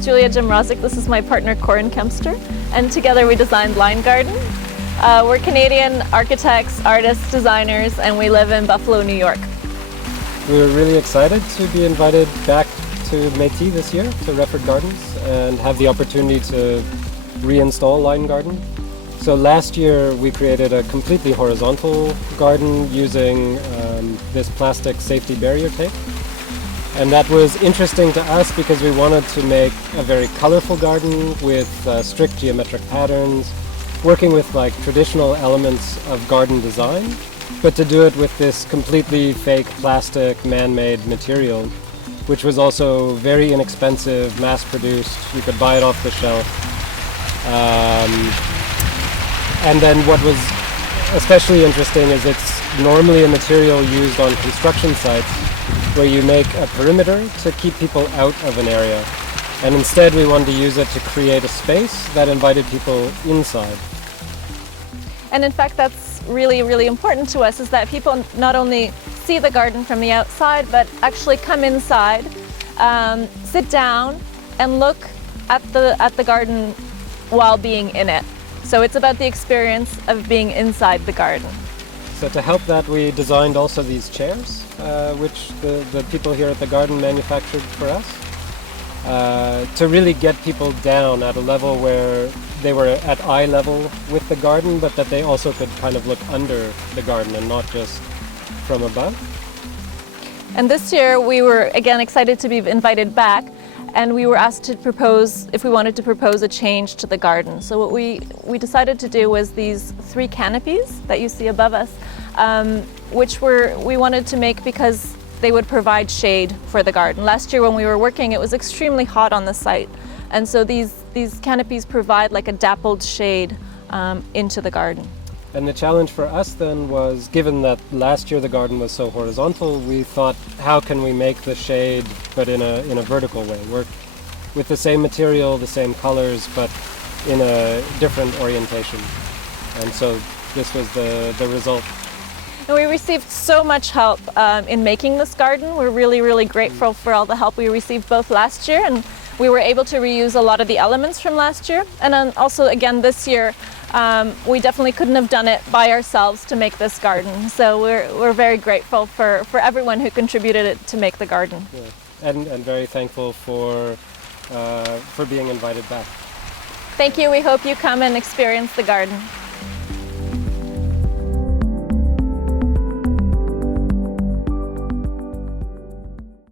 is Julia Jimrozik. This is my partner Corin Kempster, and together we designed Line Garden. We're Canadian architects, artists, designers, and we live in Buffalo, New York. We were really excited to be invited back to Métis this year, to Redford Gardens, and have the opportunity to reinstall Line Garden. So last year we created a completely horizontal garden using this plastic safety barrier tape. And that was interesting to us because we wanted to make a very colorful garden with strict geometric patterns, working with like traditional elements of garden design, but to do it with this completely fake plastic man-made material, which was also very inexpensive, mass-produced. You could buy it off the shelf. And then what was especially interesting is it's normally a material used on construction sites where you make a perimeter to keep people out of an area. And instead we wanted to use it to create a space that invited people inside. And in fact, that's really, really important to us, is that people not only see the garden from the outside, but actually come inside, sit down and look at the garden while being in it. So it's about the experience of being inside the garden. So to help that, we designed also these chairs, which the people here at the garden manufactured for us, to really get people down at a level where they were at eye level with the garden, but that they also could kind of look under the garden and not just from above. And this year we were again excited to be invited back, and we were asked to propose if we wanted to propose a change to the garden. So what we decided to do was these 3 canopies that you see above us, which we wanted to make because they would provide shade for the garden. Last year when we were working, it was extremely hot on the site, and so these canopies provide like a dappled shade into the garden. And the challenge for us then was, given that last year the garden was so horizontal, we thought, how can we make the shade but in a vertical way? Work with the same material, the same colors, but in a different orientation. And so this was the result. And we received so much help in making this garden. We're really, really grateful for all the help we received both last year, and we were able to reuse a lot of the elements from last year. And then also again this year, we definitely couldn't have done it by ourselves to make this garden. So we're very grateful for everyone who contributed it to make the garden. Yeah. And very thankful for being invited back. Thank you. We hope you come and experience the garden.